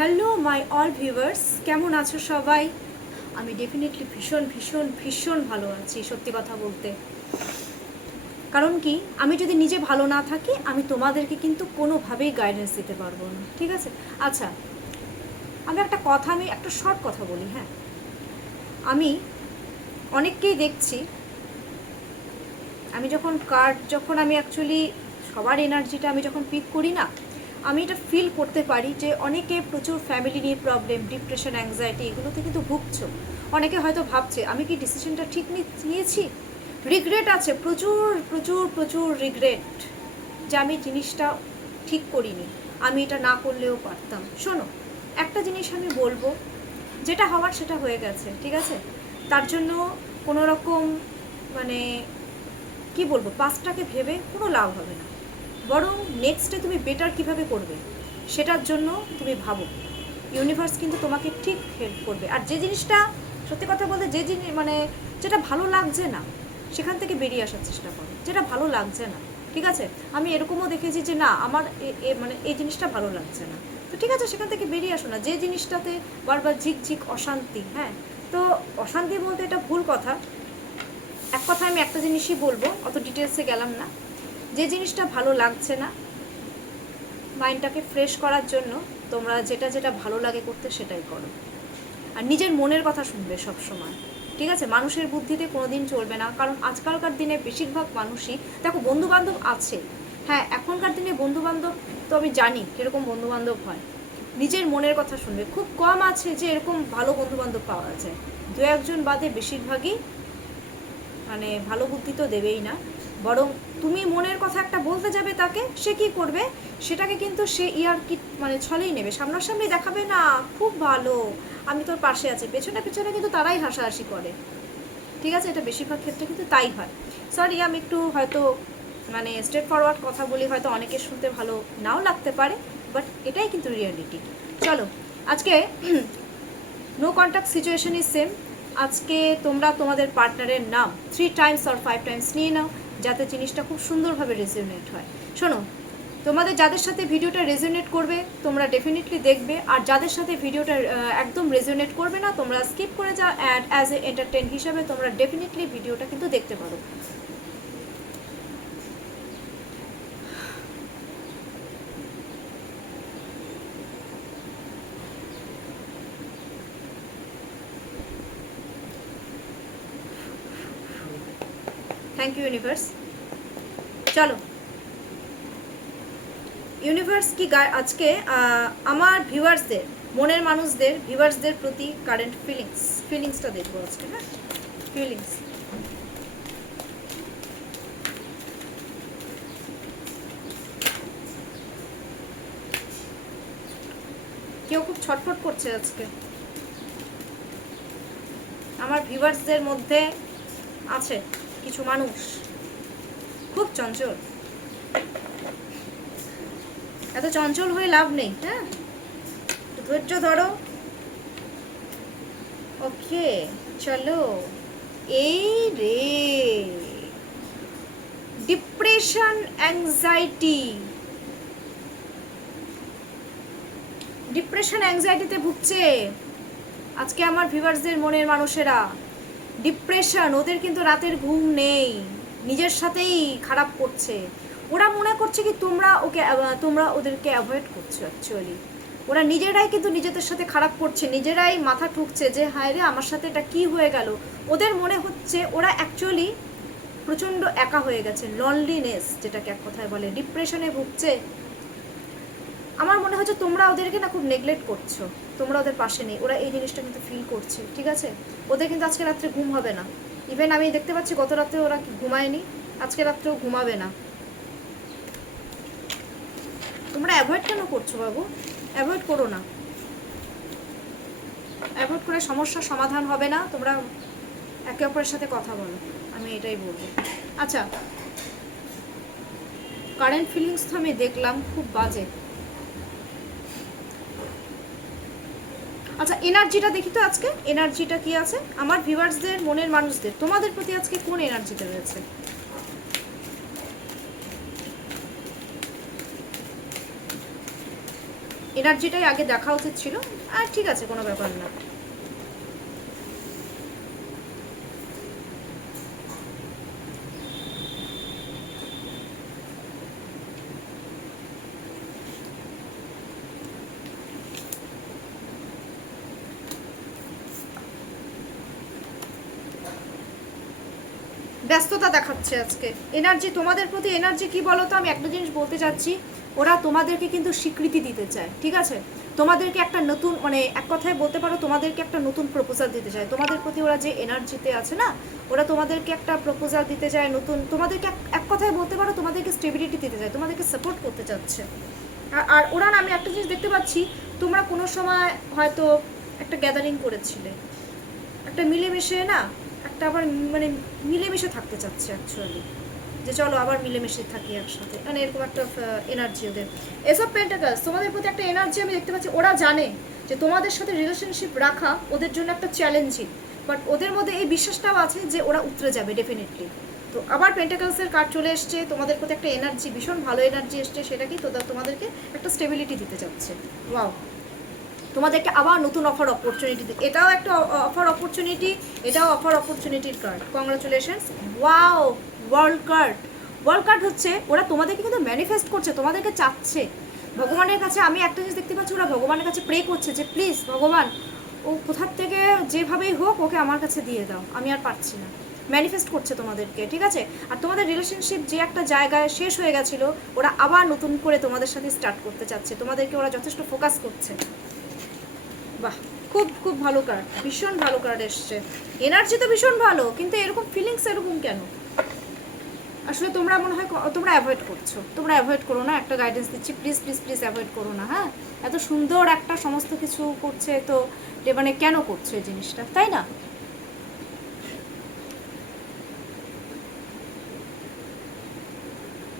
Hello my all viewers, কেমন আছো সবাই? আমি ডেফিনেটলি ভীষণ ভীষণ ভীষণ ভালো আছি, সত্যি কথা বলতে। কারণ কি, আমি যদি নিজে ভালো না থাকি আমি তোমাদেরকে কিন্তু কোনোভাবেই গাইডেন্স দিতে পারবো না, ঠিক আছে? আচ্ছা, আমি একটা শর্ট কথা বলি। হ্যাঁ, আমি অনেককেই দেখছি, আমি যখন আমি অ্যাকচুয়ালি সবার এনার্জিটা আমি যখন পিক করি না, আমি এটা ফিল করতে পারি যে অনেকে প্রচুর ফ্যামিলি নিয়ে প্রবলেম, ডিপ্রেশন, অ্যাংজাইটি এগুলোতে কিন্তু ভুগছো। অনেকে হয়তো ভাবছে আমি কি ডিসিশনটা ঠিক নিয়েছি, রিগ্রেট আছে, প্রচুর প্রচুর প্রচুর রিগ্রেট যে আমি জিনিসটা ঠিক করিনি, আমি এটা না করলেও পারতাম। শোনো, একটা জিনিস আমি বলবো, যেটা হওয়ার সেটা হয়ে গেছে, ঠিক আছে? তার জন্য কোনো রকম মানে কি বলবো, পাস্টটাকে ভেবে কোনো লাভ হবে না, বরং নেক্সটে তুমি বেটার কিভাবে করবে সেটার জন্য তুমি ভাবো। ইউনিভার্স কিন্তু তোমাকে ঠিক হেল্প করবে। আর যে জিনিসটা, সত্যি কথা বলতে, যে জিনিস যেটা ভালো লাগছে না সেখান থেকে বেরিয়ে আসার চেষ্টা করো, যেটা ভালো লাগছে না, ঠিক আছে? আমি এরকমও দেখেছি যে না, আমার এই জিনিসটা ভালো লাগছে না, তো ঠিক আছে, সেখান থেকে বেরিয়ে আসো না। যে জিনিসটাতে বারবার ঝিকঝিক অশান্তি, হ্যাঁ, তো অশান্তি বলতে এটা ভুল কথা। এক কথা আমি একটা জিনিসই বলবো, অত ডিটেলসে গেলাম না। যে জিনিসটা ভালো লাগছে না, মাইন্ডটাকে ফ্রেশ করার জন্য তোমরা যেটা যেটা ভালো লাগে করতে সেটাই করো। আর নিজের মনের কথা শুনবে সব সময়, ঠিক আছে? মানুষের বুদ্ধিতে কোনোদিন চলবে না, কারণ আজকালকার দিনে বেশিরভাগ মানুষই, দেখো, বন্ধুবান্ধব আছে, হ্যাঁ, এখনকার দিনে বন্ধুবান্ধব তো আমি জানি কীরকম বন্ধুবান্ধব হয়। নিজের মনের কথা শুনবে। খুব কম আছে যে এরকম ভালো বন্ধুবান্ধব পাওয়া যায়, দু একজন বাদে বেশিরভাগই ভালো বুদ্ধি তো দেবেই না, বরং তুমি মনের কথা একটা বলতে যাবে তাকে, সে কি করবে, সেটাকে কিন্তু সে কি ছলেই নেবে, সামনাসামনি দেখাবে না খুব ভালো, আমি তোর পাশে আছি, পেছনে পেছনে কিন্তু তারাই হাসাহাসি করে, ঠিক আছে? এটা বেশিরভাগ ক্ষেত্রে কিন্তু তাই হয়। সরি, আমি একটু হয়তো স্ট্রেট ফরওয়ার্ড কথা বলি, হয়তো অনেকের শুনতে ভালো নাও লাগতে পারে, বাট এটাই কিন্তু রিয়েলিটি। চলো, আজকে no contact situation is same. আজকে তোমরা তোমাদের পার্টনারের নাম 3 টাইমস অর 5 টাইমস নিয়ে নাও, যাতে জিনিসটা খুব সুন্দরভাবে রেজোনেট হয়। শোনো, তোমাদের যাদের সাথে ভিডিওটা রেজোনেট করবে তোমরা ডেফিনেটলি দেখবে, আর যাদের সাথে ভিডিওটা একদম রেজোনেট করবে না তোমরা স্কিপ করে যাও, অ্যান্ড অ্যাজ এ এন্টারটেন হিসাবে তোমরা ডেফিনেটলি ভিডিওটা কিন্তু দেখতে পারো। Thank you universe. চলো, ইউনিভার্স কি আজকে আমার ভিউয়ার্সদের, মনের মানুষদের, ভিউয়ার্সদের প্রতি কারেন্ট ফিলিংসটা দেখবো আজকে। হ্যাঁ, ফিলিংস। কেউ খুব ছটফট করছে আজকে। আমার ভিউয়ার্সদের মধ্যে আছে কিছু মানুষ খুব চঞ্চল। এত চঞ্চল হয়ে লাভ নেই, হ্যাঁ, ধৈর্য ধরো। ওকে, চলো। এই রে, ডিপ্রেশন, অ্যাংজাইটিতে ভুগছে আজকে আমার ভিউয়ার্সদের মনের মানুষেরা। ডিপ্রেশন, ওদের কিন্তু রাতের ঘুম নেই, নিজের সাথেই খারাপ করছে। ওরা মনে করছে কি তোমরা ওদেরকে অ্যাভয়েড করছো, অ্যাকচুয়ালি ওরা নিজেরাই কিন্তু নিজেদের সাথে খারাপ করছে, নিজেরাই মাথা ঠুকছে যে হায় রে, আমার সাথে এটা কি হয়ে গেল। ওদের মনে হচ্ছে ওরা অ্যাকচুয়ালি প্রচণ্ড একা হয়ে গেছে, লনলিনেস যেটাকে এক কথায় বলে, ডিপ্রেশনে ভুগছে। আমার মনে হচ্ছে তোমরা ওদেরকে না খুব নেগলেক্ট করছো, তোমরা ওদের পাশে নেই, ওরা এই জিনিসটা কিন্তু ফিল করছে, ঠিক আছে? ওদের কিন্তু আজকে রাত্রে ঘুম হবে না। ইভেন আমি দেখতে পাচ্ছি গত রাত্রে ওরা ঘুমায়নি, আজকে রাত্রেও ঘুমাবে না। তোমরা অ্যাভয়েড কেন করছো বাবু? অ্যাভয়েড করো না, অ্যাভয়েড করে সমস্যার সমাধান হবে না। তোমরা একে অপরের সাথে কথা বলো, আমি এটাই বলবো। আচ্ছা, কারেন্ট ফিলিংস তো আমি দেখলাম খুব বাজে। আচ্ছা, এনার্জিটা দেখি তো আজকে, এনার্জিটা কি আছে আমার ভিউয়ার্সদের, মনের মানুষদের, তোমাদের প্রতি আজকে কোন এনার্জিটা রয়েছে? এনার্জিটাই আগে দেখা উচিত ছিল। আর ঠিক আছে, কোনো ব্যাপার না। ব্যস্ততা দেখাচ্ছে আজকে এনার্জি, তোমাদের প্রতি এনার্জি কি বলো তো? আমি একটা জিনিস বলতে চাচ্ছি, ওরা তোমাদেরকে কিন্তু স্বীকৃতি দিতে চায়, ঠিক আছে? তোমাদেরকে একটা নতুন, মানে এক কথায় বলতে পারো তোমাদেরকে একটা নতুন প্রপোজাল দিতে চায়। তোমাদের প্রতি ওরা যে এনার্জিতে আছে না, ওরা তোমাদেরকে একটা প্রপোজাল দিতে চায় নতুন, তোমাদেরকে এক কথায় বলতে পারো তোমাদেরকে স্টেবিলিটি দিতে চায়, তোমাদেরকে সাপোর্ট করতে চাচ্ছে। আর ওরা না, আমি একটা জিনিস দেখতে পাচ্ছি, তোমরা কোনো সময় হয়তো একটা গ্যাদারিং করেছিলে, একটা মিলেমিশে না, একটা আবার মানে মিলেমিশে থাকতে চাচ্ছে অ্যাকচুয়ালি, যে চলো আবার মিলেমিশে থাকি একসাথে, মানে এরকম একটা এনার্জি ওদের। এসব পেন্টাকালস তোমাদের প্রতি একটা এনার্জি আমি দেখতে পাচ্ছি। ওরা জানে যে তোমাদের সাথে রিলেশনশিপ রাখা ওদের জন্য একটা চ্যালেঞ্জিং, বাট ওদের মধ্যে এই বিশ্বাসটাও আছে যে ওরা উতরে যাবে ডেফিনেটলি। তো আবার পেন্টাকালসের কার্ড চলে এসছে, তোমাদের প্রতি একটা এনার্জি, ভীষণ ভালো এনার্জি এসছে, সেটা কি তোমাদেরকে একটা স্টেবিলিটি দিতে চাচ্ছে। ওয়াও, তোমাদেরকে আবার নতুন অফার অপরচুনিটি, এটাও একটা অফার অপরচুনিটি, এটাও অফার অপরচুনিটির card. Congratulations. Wow, world card. World card হচ্ছে ওরা তোমাদেরকে কিন্তু ম্যানিফেস্ট করছে, তোমাদেরকে চাচ্ছে ভগবানের কাছে। আমি একটা জিনিস দেখতে পাচ্ছি, ওরা ভগবানের কাছে প্রে করছে যে প্লিজ ভগবান, ও কোথার থেকে যেভাবেই হোক ওকে আমার কাছে দিয়ে দাও, আমি আর পারছি না। ম্যানিফেস্ট করছে তোমাদেরকে, ঠিক আছে? আর তোমাদের রিলেশনশিপ যে একটা জায়গায় শেষ হয়ে গেছিলো, ওরা আবার নতুন করে তোমাদের সাথে স্টার্ট করতে চাচ্ছে, তোমাদেরকে ওরা যথেষ্ট ফোকাস করছে। বাহ, খুব খুব ভালো কার্ড, ভীষণ ভালো কার্ড এসছে। এনার্জি তো ভীষণ ভালো, কিন্তু এরকম ফিলিংস এরকম কেন? আসলে তোমরা মনে হয় তোমরা অ্যাভয়েড করছো, তোমরা অ্যাভয়েড করো না, একটা গাইডেন্স দিচ্ছি, প্লিজ প্লিজ প্লিজ অ্যাভয়েড করো না। হ্যাঁ, এত সুন্দর একটা সমস্ত কিছু করছে তো, মানে কেন করছো এই জিনিসটা, তাই না?